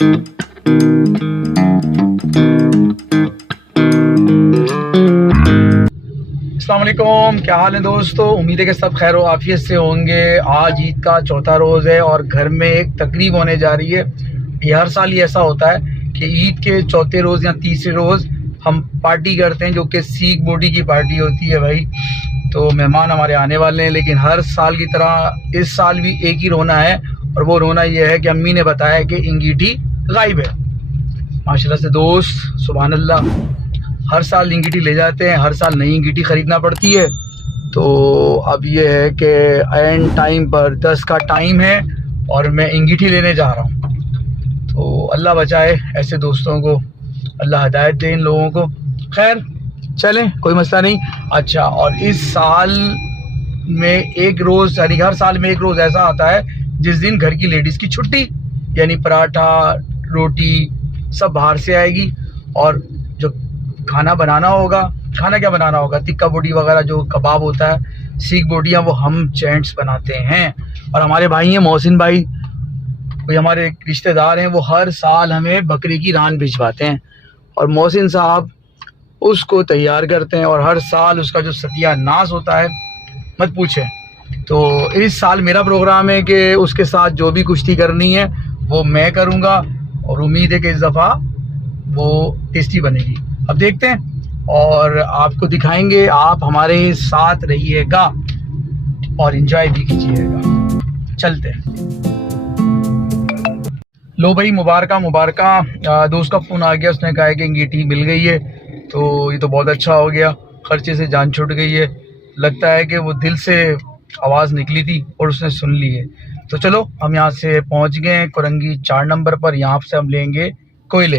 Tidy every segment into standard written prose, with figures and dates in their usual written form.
अस्सलाम वालेकुम, क्या हाल है दोस्तों। उम्मीद है कि सब खैर आफियत से होंगे। आज ईद का चौथा रोज़ है और घर में एक तकरीब होने जा रही है। ये हर साल ही ऐसा होता है कि ईद के चौथे रोज़ या तीसरे रोज़ हम पार्टी करते हैं, जो कि सिख बॉडी की पार्टी होती है भाई। तो मेहमान हमारे आने वाले हैं, लेकिन हर साल की तरह इस साल भी एक ही रोना है, और वो रोना ये है कि अम्मी ने बताया कि अंगीठी गायब है। माशाल्लाह से दोस्त, सुभान अल्लाह, हर साल अंगीठी ले जाते हैं, हर साल नई अंगीठी ख़रीदना पड़ती है। तो अब ये है कि एंड टाइम पर 10 का टाइम है और मैं अंगीठी लेने जा रहा हूँ। तो अल्लाह बचाए ऐसे दोस्तों को, अल्लाह हिदायत दे इन लोगों को। खैर चलें, कोई मसला नहीं। अच्छा, और इस साल में एक रोज़, यानी हर साल में एक रोज़ ऐसा आता है जिस दिन घर की लेडीज़ की छुट्टी, यानी पराठा रोटी सब बाहर से आएगी, और जो खाना बनाना होगा, खाना क्या बनाना होगा, टिक्का बोटी वगैरह जो कबाब होता है, सीख बोटियाँ, वो हम जेंट्स बनाते हैं। और हमारे भाई हैं मोहसिन भाई, कोई हमारे रिश्तेदार हैं, वो हर साल हमें बकरी की रान भिजवाते हैं और मोहसिन साहब उसको तैयार करते हैं, और हर साल उसका जो सत्यानाश होता है मत पूछे। तो इस साल मेरा प्रोग्राम है कि उसके साथ जो भी कुश्ती करनी है वो मैं करूँगा, और उम्मीद है कि इस दफ़ा वो टेस्टी बनेगी। अब देखते हैं और आपको दिखाएंगे। आप हमारे साथ रहिएगा और एंजॉय भी कीजिएगा। चलते हैं। लो भाई, मुबारका। दोस्त का फ़ोन आ गया, उसने कहा है कि अंगीठी मिल गई है। तो ये तो बहुत अच्छा हो गया, खर्चे से जान छूट गई है। लगता है कि वो दिल से आवाज़ निकली थी और उसने सुन ली है। तो चलो, हम यहाँ से पहुँच गए हैं कुरंगी 4 नंबर पर। यहाँ से हम लेंगे कोयले।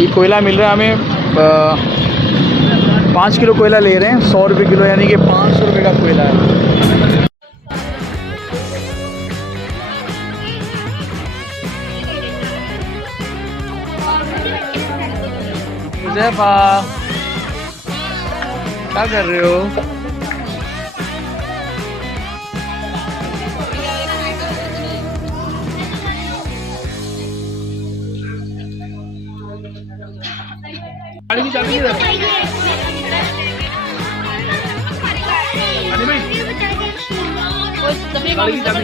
ये कोयला मिल रहा है हमें 5 किलो कोयला ले रहे हैं, 100 रुपये किलो, यानी कि 500 रुपये का कोयला है। हुज़ैफा, क्या कर रहे हो? गाड़ी की चाबी किधर? अरे भाई, गाड़ी की चाबी।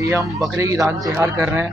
ये हम बकरे की रान से हार कर रहे हैं।